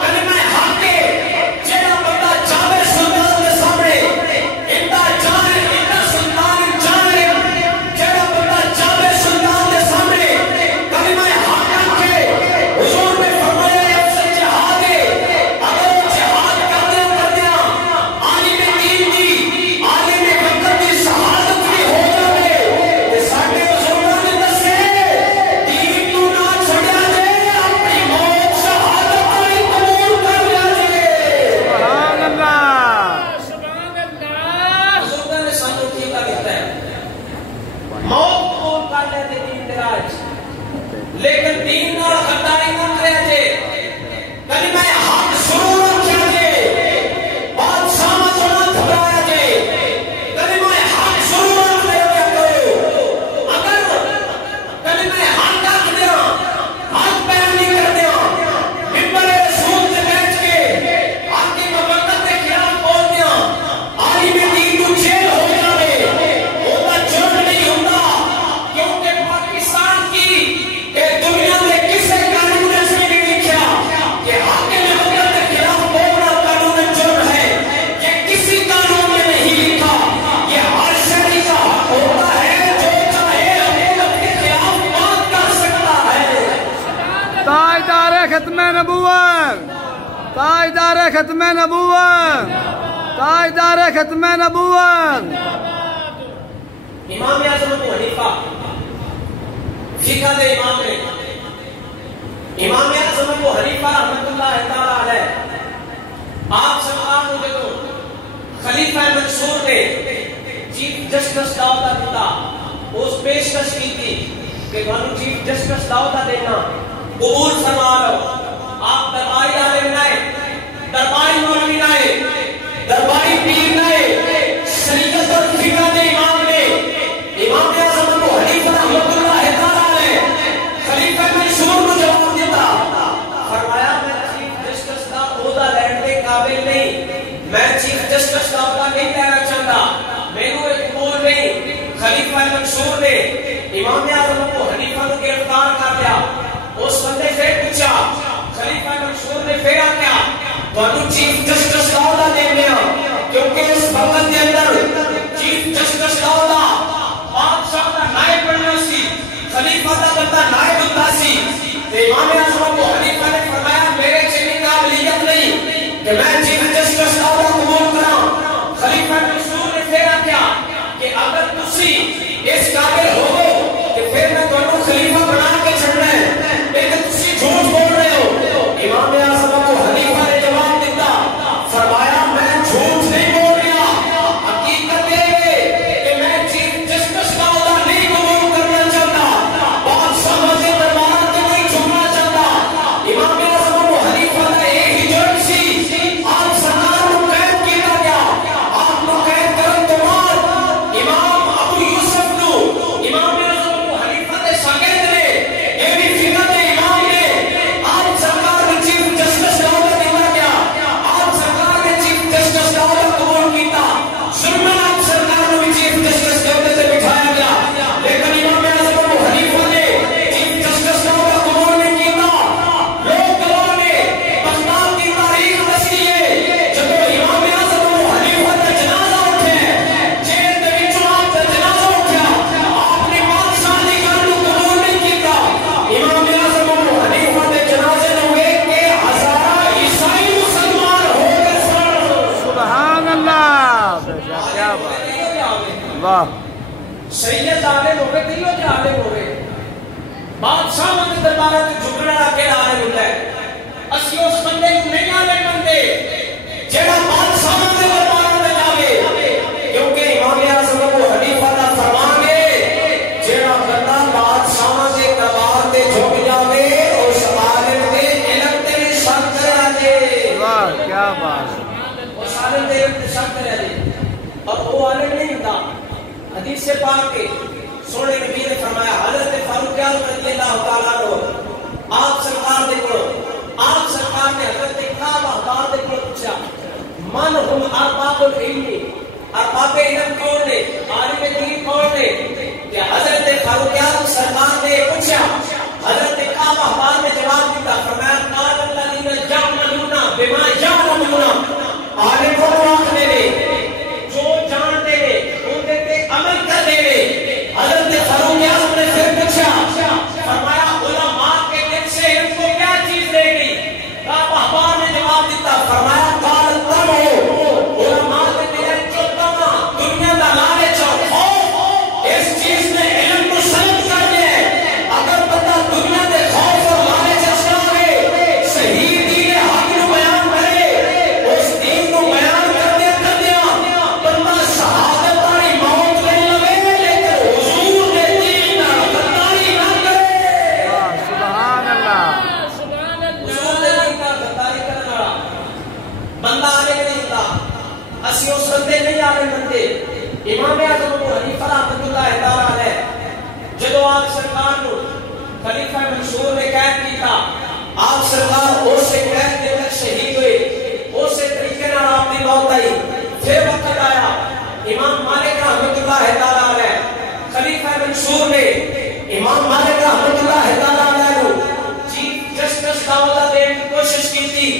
کلمہ حق جڑا بندہ جاوے سلطان کے سامنے اندا جانے اندا سلطان جانے جڑا بندہ جاوے سلطان کے سامنے کلمہ حق کے حضور نے فرمایا افضل جہاد ہے اگر جہاد کرتے عالم دین دی عالم وطن دی شہادت بھی ہو جائے تے ساڈے بزرگاں نے دسے دین تو نہ چھڈیا جے اپنی موت شہادت کوئی قبول کر لیا جے سبحان اللہ بزرگاں نے سانو کی دیتا ہے موت قبول کر لے تے دین دے راج لیکن دین نال غداری نہ کرے جے کلمہ حق ضرور رکھیا جے بادشاہ تو نہ گھبرایا جے کلمہ حق ضرور رکھیا کرو اگر کلمہ حق رکھ دیا حق بیان نہیں کر دیا ممبر رسول سے بیٹھ کے حق کی مبلغت کے خلاف بول دیا عالم دین کو جیل ہو جاوے وہ جرم نہیں ہوتا کیونکہ پاکستان کی کہ دنیا میں کسی قانون نے سے نہیں لکھا کہ حق کے مبلغت کے خلاف بولنا قانون جرم ہے یہ کسی قانون میں نہیں لکھا یہ ہر شہری کا حق ہوتا ہے جو چاہے حکومت کے خلاف بات کر سکتا ہے تاجدار ختم نبوت تاجدار ختم نبوت تاجدار ختم نبوت امام اعظم ابو حنیفہ فقہ دے امام نے امام اعظم ابو حنیفہ رحمۃ اللہ تعالی علیہ آپ سرکار نے جو خلیفہ منصور نے چیف جسٹس کا عہدہ دیتا اس پیشکش کی تھی کہ بانو چیف جسٹس کا عہدہ دینا قبول فرما لو آپ درباری عالم نائے درباری مولوی نائے درباری پیر نائے شریعت اور فقہ دے امام نے امام اعظم ابو حنیفہ رحمۃ اللہ تعالی علیہ خلیفہ منصور کو جواب دیتا فرمایا میں چیف جسٹس کا عہدہ لینے کے قابل نہیں میں چیف جسٹس کا عہدہ نہیں لینا چاہتا میرے قبول نہیں خلیفہ منصور نے امام اعظم ابو حنیفہ کو گرفتار کر لیا اس بندے سے پوچھا خلیفہ منصور نے پھر کیا تو چیف جسٹس کا عہدہ دے دیا کیونکہ اس وقت کے اندر چیف جسٹس کا عہدہ بادشاہ کا نائب بننا سی خلیفہ کا بندہ نائب ہوتا سی امام اعظم ابو حنیفہ نے فرمایا میرے چنی قابلیت نہیں کہ میں چیف جسٹس کا عہدہ قبول کراں خلیفہ منصور نے پھر کیا کہ اگر تسی اس قابل ہو کہ پھر میں تمہیں خلیفہ بنا کے چھڑنا ہے لیکن تسی جھوٹ بول رہے ہو پاک کے سونے نبی نے فرمایا حضرت فاروق اعظم رضی اللہ تعالیٰ عنہ آپ سرکار نے حضرت کعب احبار دے کو پوچھا من ہم ارباب العلم، ارباب علم کون نے، عالم دین کون نے؟ کہ حضرت فاروق اعظم سرکار نے پوچھا، حضرت کعب احبار نے جواب دیا، فرمایا قال الذین یعملون بما یعلمون، عالم کو آخنے میں جو جانتے ہیں ان پہ عمل کرنے میں۔ حضرت فاروق اعظم نے پھر پوچھا، فرمایا علماء کے دل سے ان کو کیا چیز دے گی؟ کعب احبار نے جواب دیتا، فرمایا قال الطمع، علماء کے دل جو طمع، دنیا کا لالچ اور خوف، اس چیز نے علم کو سلب کر دیا ہے۔ اگر بندہ دنیا کے خوف اور لالچ اچھا ہے صحیح دین حق کو بیان کرے، اس دین کو بیان کرتے بندہ شہادت والی موت لے لے، لیکن حضور نے دین غداری نہ کرے۔ سبحان اللہ، حضور نے دین غداری کرنے والا بندہ عالم نہیں ہوتا۔ اسی اس بندے نہیں عالم بنتے۔ امام اعظم ابو حنیفہ رحمۃ اللہ تعالیٰ علیہ جدو آپ سرکار کو خلیفہ منصور نے قید کیا، آپ سرکار اسے قید دے کر شہید ہوئے، اسی طریقے نال آپ کی موت آئی۔ پھر وقت آیا امام مالک رحمۃ اللہ تعالیٰ علیہ خلیفہ منصور نے امام مالک رحمۃ اللہ تعالیٰ علیہ کو چیف جسٹس کا عہدہ دینے کی کوشش کی تھی۔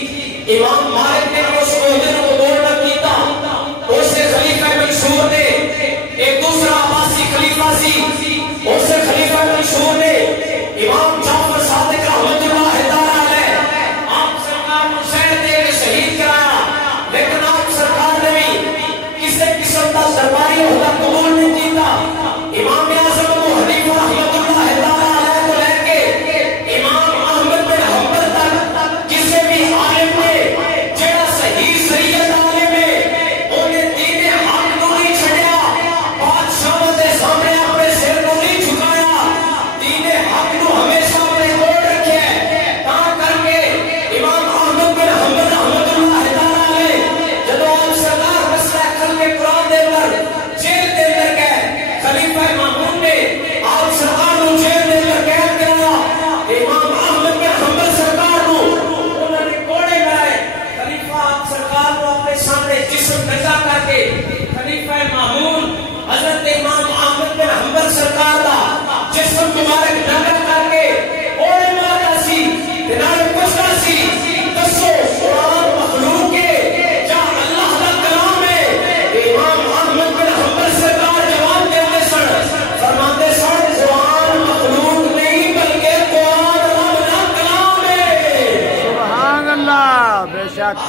امام مالک نے اس عہدے کو قبول نہ کیتا، اسے خلیفہ منصور نے ایک دوسرا عباسی خلیفہ سی، اسے خلیفہ منصور نے امام جعفر صادق رحمۃ اللہ تعالیٰ علیہ آپ سرکار کو زہر دے کے شہید کرایا، لیکن آپ سرکار نے بھی کسی قسم کا درباری عہدہ قبول نہیں کیتا۔ امام اعظم ابو حنیفہ رحمۃ اللہ تعالیٰ علیہ کو لے کے امام احمد بن حنبل تک کسی بھی عالم نے جڑا صحیح شریعت عالم ہے انہیں دین حق کو نہیں چھڑیا، بادشاہوں کے سامنے اپنے سر کو نہیں جھکایا، دین حق کو ہمیشہ اپنے کول رکھے۔ تا کر کے امام احمد بن حنبل رحمۃ اللہ تعالیٰ علیہ جب آپ سرکار مسئلہ کل کے قرآن دے کر جیل دے کر گئے، خلیفہ مامون نے آپ سرکار کو جیل دے کر قید کرایا، امام احمد بن حنبل سرکار کو انہوں نے کوڑے لائے، خلیفہ آپ سرکار کو اپنے سامنے جسم نظا کر کے خلیفہ مامون حضرت امام احمد بن حنبل سرکار کا جسم مبارک نظر کر کے کوڑے مارا سی، نال پوچھا سی دسو قرآن مخلوق ہے یا اللہ کا کلام ہے؟ امام احمد بن حنبل سرکار جواب دیتے سن، فرماتے سن قرآن مخلوق نہیں بلکہ قرآن رب کا کلام ہے۔ سبحان اللہ، بے شک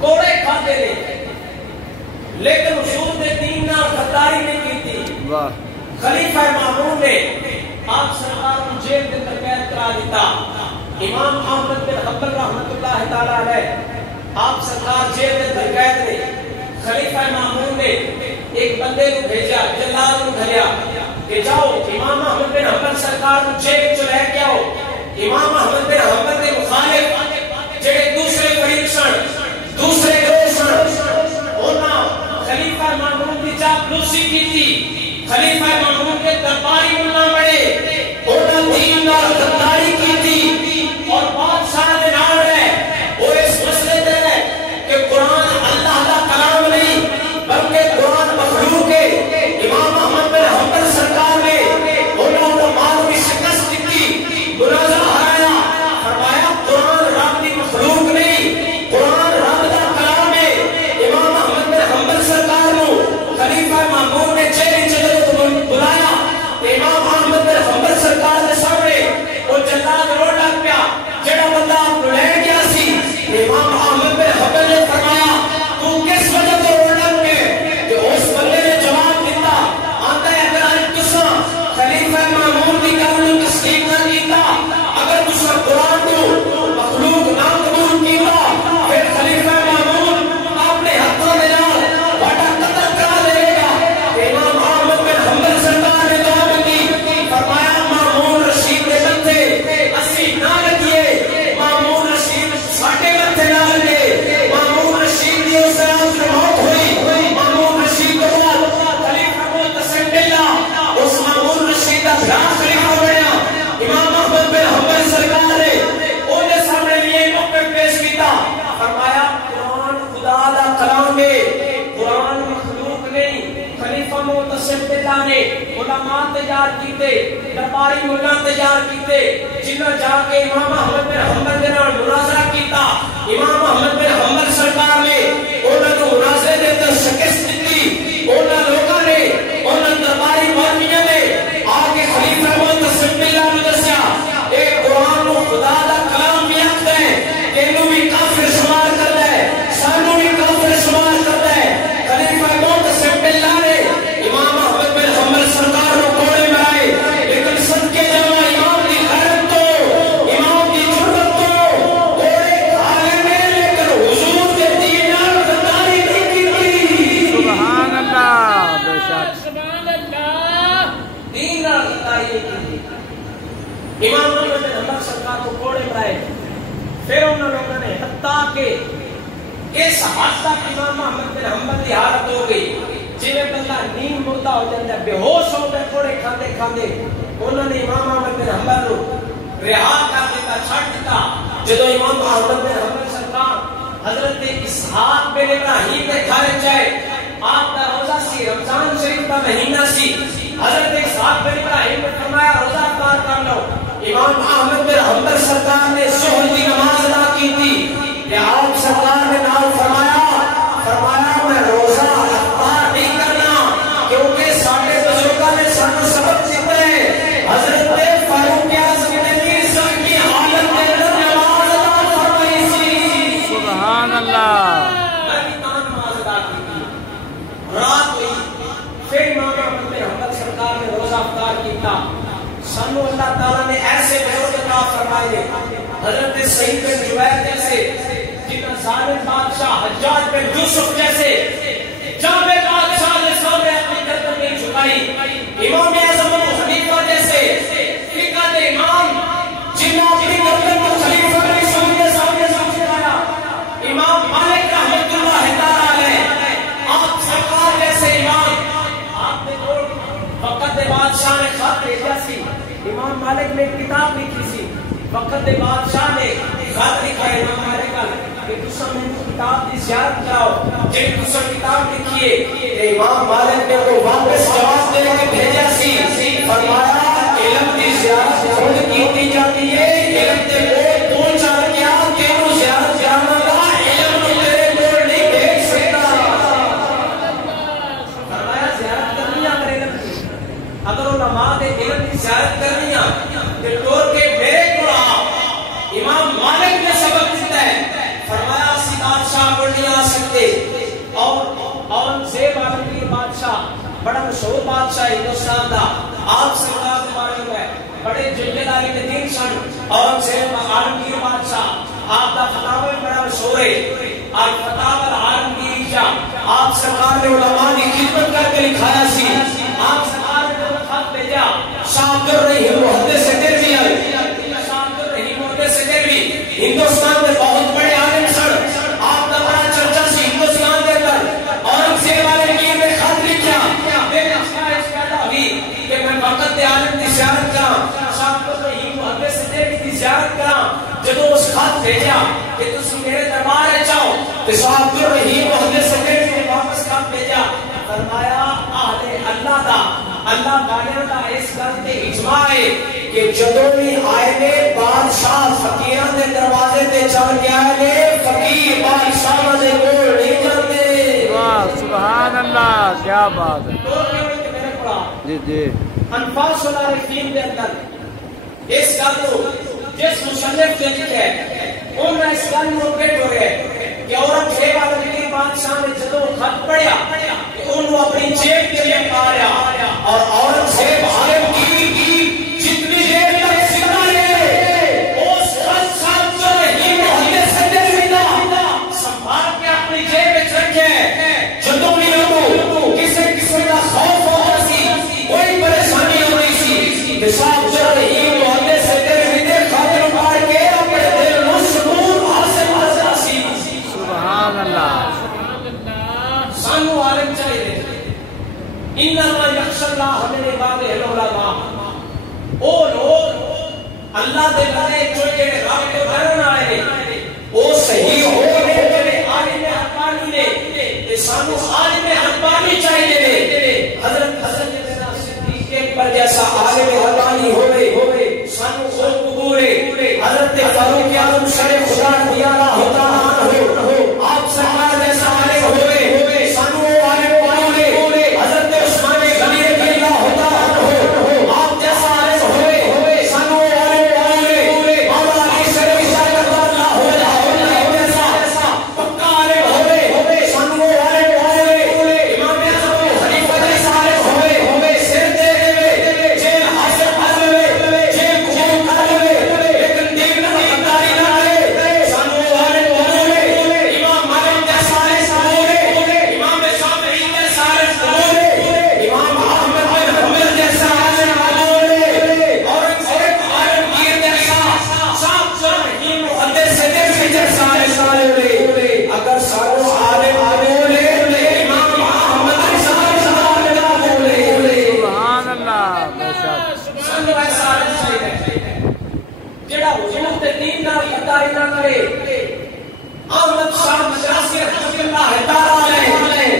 کوڑے کھاتے رہے لیکن حضور نے دین نال غداری نہیں کی تھی۔ واہ، خلیفہ مامون نے آپ سرکار کو جیل کے اندر قید کرا دیتا۔ امام احمد بن حنبل رحمۃ اللہ تعالیٰ علیہ آپ سرکار جیل کے اندر قید رہے، خلیفہ مامون نے ایک بندے کو بھیجا، جلاد کو بھیجا کہ جاؤ امام احمد بن حنبل سرکار کو جیل چ لے کے آؤ۔ امام احمد بن حنبل کے مخالف جڑے دوسرے فریق سن، دوسرے گروہ سن، انہاں خلیفہ مامون کی چاپلوسی کی تھی، خلیفہ مامون کے درباری ملا بڑے انہاں دین نال غداری کی تھی، اور بادشاہ دے نال ہے وہ اس مسئلے تے ہے کہ قرآن اللہ کا کلام نہیں بلکہ قرآن مخلوق ہے۔ امام احمد بن حنبل سرکار نے انہاں کو معلومی شکست دی، مناظرہ ہرایا، فرمایا قرآن رب کی مخلوق نہیں، قرآن رب کا کلام ہے۔ امام احمد بن حنبل سرکار کو خلیفہ مامون نے جیل چلے بلایا، امام احمد بن حنبل سرکار کے سامنے وہ جلاد علماء تیار کیتے درباری ملا تیار کیتے جنہاں جا کے امام احمد بن حنبل دے نال مناظرہ کیتا امام احمد بن حنبل سرکار نے انہاں نوں مناظرے دے تے شکست دتی انہاں لوکاں نے انہاں درباری مولویاں نے آ کے خلیفہ معتصم باللہ نوں دسیا اے قرآن نوں خدا دا کلام بھی آکھدا ہے تینوں بھی کافر شمار کردا ہے سانوں بھی کافر شمار کردا ہے خلیفہ معتصم باللہ نے امام احمد بن حنبل سرکار نوں کوڑے مرائے لیکن صدقے جاواں امام دی غیرت تو امام دی جرأت تو کوڑے کھا لے لیکن حضور دے دین نال غداری نہیں کیتی سبحان اللہ بے شک سبحان اللہ دین نال غداری نہیں کیتی امام احمد بن حنبل سرکار کو کوڑے مرائے پھر انہوں لوگوں نے حتیٰ کہ اس حد تک امام احمد بن حنبل کی حالت ہو گئی جویں بندہ نیند مردہ ہو جاتا ہے بے ہوش ہو گئے کوڑے کھاندے کھاندے انہوں نے امام احمد بن حنبل کو رہا کر دیتا چھڑ دیتا جدو امام احمد بن حنبل سرکار حضرت اسحاق بن ابراہیم کے گھر جائے آپ کا روزہ سی رمضان شریف کا مہینہ سی حضرت اسحاق بن ابراہیم نے فرمایا روزہ افطار کر لو امام احمد بن حنبل سرکار نے ظہر کی نماز ادا کی تھی کہ آپ سرکار نے نام فرمایا میں روزہ افطار نہیں کرنا کیونکہ ساڈے بزرگاں نے سانو سبق دیتا ہے حضرت فاروق اعظم نے بھی سب کی حالت میں نماز ادا فرمائی سی سبحان اللہ نماز ادا کی تھی رات ہوئی پھر امام احمد بن حنبل سرکار نے روزہ افطار کیتا سانو اللہ تعالیٰ نے ایسے بزرگ عطا فرمائے حضرت سعید بن جبیر جیسے جنہاں ظالم بادشاہ حجاج بن یوسف جیسے جابر بادشاہ نے سامنے اپنی گردن نہیں جھکائی امام اعظم ابو حنیفہ جیسے فقہ کے امام جنہاں اپنی گردن کو خلیفہ کے سامنے جھکایا امام مالک رحمۃ اللہ تعالی علیہ آپ سرکار جیسے امام آپ نے وقت دے بادشاہ نے خط بھیجا سی امام مالک نے کتاب لکھی سی وقت دے بادشاہ نے خط لکھا ہے امام مالک کہ تساں میں کتاب دی زیارت کراؤ جے تساں کتاب لکھی ہے امام مالک نے کو واپس جواب دے کے بھیجا سی فرمایا علم دی زیارت خود کیتی جاتی ہے علم دے لوگ تو چل گیا کیوں زیارت جانا دا علم تیرے کول نہیں بھیج سکتا فرمایا زیارت کرنی ہے علم کی اگر علماء دے علم کی زیارت کرنی ہے تے ٹور کے میرے کو امام مالک نے سبق دیتا ہے فرمایا سی بادشاہ کو نہیں آ سکتے اور اورنگزیب عالمگیر بادشاہ بڑا مشہور بادشاہ ہندوستان دا آپ سرکار کے بارے میں بڑے جنگل علی کے دین سن اورنگزیب عالمگیر بادشاہ آپ کا فتاوی بڑا مشہور ہے اور فتاوی عالمگیر جا آپ سرکار نے علماء کی خدمت کر کے لکھایا سی آپ سرکار نے خط بھیجا شاہ عبد الرحیم محدث دہلوی ہندوستان میں بہت بڑے عالم سن آپ کا بڑا چرچا سی ہندوستان کے اندر اورنگزیب عالمگیر نے خط لکھا میرے خواہش پیدا ہوئی کہ میں وقت دے عالم کی زیارت کراں شاہ عبدالرحیم محدث دہلوی کی زیارت کراں جب اس خط بھیجا کہ تسی میرے دربار میں جاؤ تو شاہ عبدالرحیم محدث دہلوی نے واپس خط بھیجا فرمایا اہل اللہ دا اللہ تعالیٰ دا اس گل تے اجماع ہے کہ جدوں بھی آئے نے بادشاہ فقیراں دے دروازے تے چل گیا نے فقیر بادشاہ دے کول نہیں جاندے واہ سبحان اللہ کیا بات ہے جی جی انفاس العارفین دے اندر اس گل کو جس مصنف نے لکھا ہے انہوں نے اس گل کو پیٹ ہو رہے کہ اورنگزیب عالمگیر بادشاہ نے جدوں خط پڑھیا کہ انہوں اپنی جیب کے لیے پایا اور اورنگزیب عالمگیر کی جتنی دیر تک زندہ رہے اس خط ساتھ جو نہیں محدث دہلوی دا سنبھال کے اپنی جیب میں رکھے جدوں بھی لوگوں کسی قسم کا خوف ہوتا سی کوئی پریشانی ہو رہی سی کہ صاحب جو نہیں محدث دہلوی دے خاطر اٹھا کے اپنے دل کو سکون حاصل کرتا سی سبحان اللہ سانو عالم چاہیے انما یخشى اللہ من عباده العلماء او لوگ اللہ دے بندے جو جڑے رب تو ڈرن آئے نے او صحیح ہو نے جڑے عالم حقانی نے تے سانو عالم حقانی چاہیے نے حضرت میرا صدیق جیسا عالم ربانی ہوئے سانو خود قبول حضرت فاروق اعظم شرع خدا دیارہ ہوتا ہو آپ سرکار جیسا عالم ہوئے سانو عالم قبول حضرت عثمان غنی رضی اللہ ہوتا ہو آپ جیسا عالم ہوئے سانو عالم قبول مولا علی شرع خدا اللہ ہو جیسا پکا عالم ہوئے سانو عالم قبول امام اعظم خلیفہ جیسا عالم ہوئے سر دے ہوئے جیل حاصل ہوئے جیل قبول کر ہوئے لیکن دیکھنا قداری نہ آئے سانو عالم قبول امام مالک جیسا عالم قبول امام شافعی جیسا عالم قبول امام احمد بن حنبل جیسا عالم قبول اورنگزیب عالمگیر جیسا صاحب رحیم محدث دہلوی جیسا عالم قبول اگر سانو عالم قبول امام احمد رضا قبول سبحان اللہ بے شک سانو ایسا عالم چاہیے جڑا حضور دے دین نال غداری نہ کرے احمد شاہ شرازی رحمۃ اللہ تعالی علیہ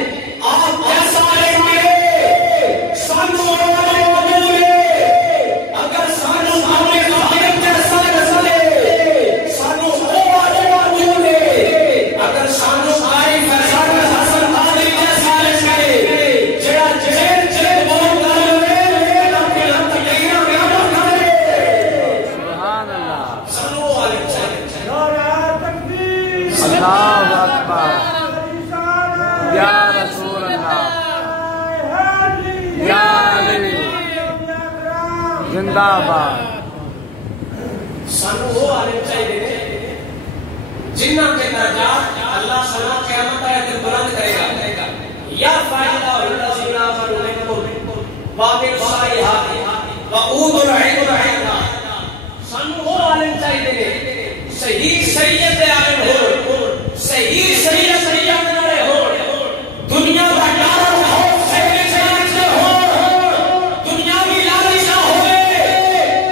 آپ ایسا عالم ملے سانو عالم قبول اگر سانو عالم عالم جیسا نسلے سانو عالم قبول اگر سانو عارف حسن عالم جیسا ملے جڑا جیل بول کر اپنی تقریر بیان کرے سبحان اللہ سانو عالم چاہیے اللہ اکبر یا رسول اللہ یا علی زندہ باد سانو وہ عالم چاہیے جنہ کے درجات اللہ سنا قیامت آئے دن بلند کرے گا یا فائدہ الذین آمنوا منکم وعملوا الصالحات وأوتوا العلم سانو وہ عالم چاہیے صحیح شریعت دے عالم ہو صحیح شریعت والے ہو دنیا کا ڈر خوف صحیح شریعت سے ہو دنیاوی لالچ نہ ہوئے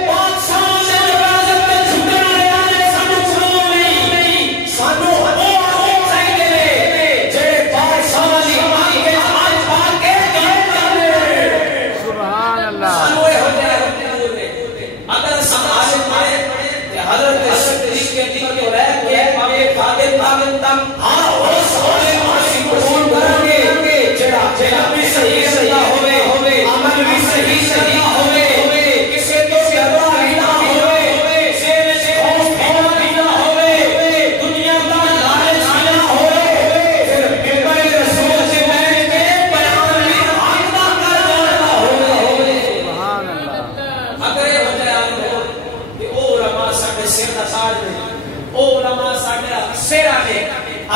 بادشاہ سے عزت میں جھکنے والے سانو قبول نہیں سانو وہ عالم چاہیے جڑے بادشاہ دی آنکھ کے آج پاک کے گئے سبحان اللہ سانو یہ ہو جائے اگر سب عالم آئے حضرت شریف کے دین کو رہ کے ایک خادم تم ہاں اس عالم عاشق کو قبول کریں گے جڑا بھی صحیح ہوئے عمل بھی صحیح ہوئے کسی تو ڈرنا بھی نہ ہوئے شیر سے خوف بھی نہ ہوئے دنیا کا لالچ بھی نہ ہوئے پھر پیغمبر رسول سے بیٹھ کے بیان بھی حق نہ کرنا ہوئے سبحان اللہ اگر یہ ہو جائے عالم ہو کہ او علماء ساڑھے سر کا تاج نے او علماء ساڑھے سیرہ نے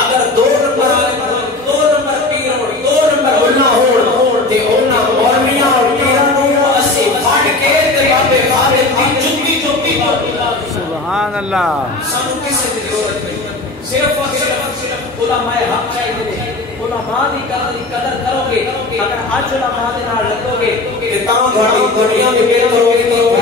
اگر 2 نمبر عالم ہو 2 نمبر پیر ہو 2 نمبر علماء ہو تے اونا مولویاں اور پیران ہو اسی پھاڑ کے تے بابے غالب دی جتی سبحان اللہ سانو کسی کی ضرورت نہیں صرف اور صرف علماء حق چاہیے علماء دی قدر کرو گے اگر آج علماء دے نال لگو گے تے تاں گھڑی دنیا میں بہتر ہوگی